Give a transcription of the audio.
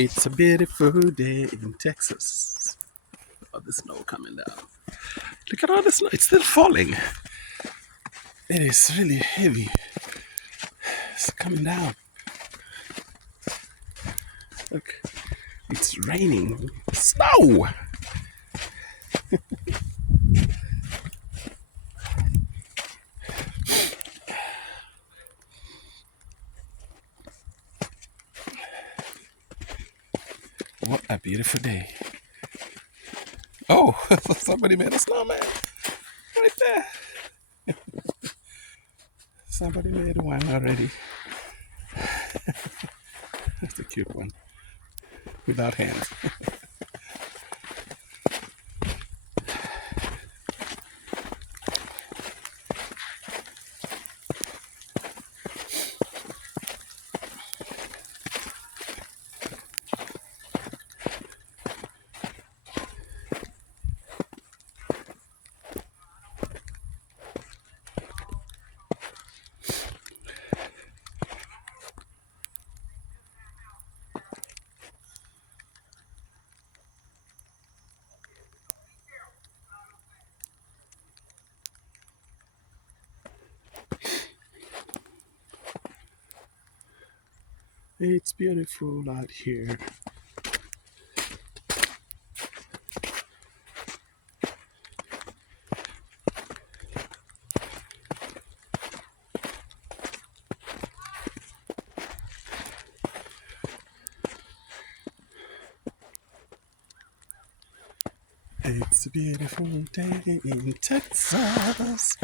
It's a beautiful day in Texas. Oh, the snow coming down. Look at all the snow. It's still falling. It is really heavy. It's coming down. Look, it's raining. Snow! What a beautiful day. Oh, somebody made a snowman. Right there. Somebody made one already. That's a cute one. Without hands. It's beautiful out here. It's a beautiful day in Texas.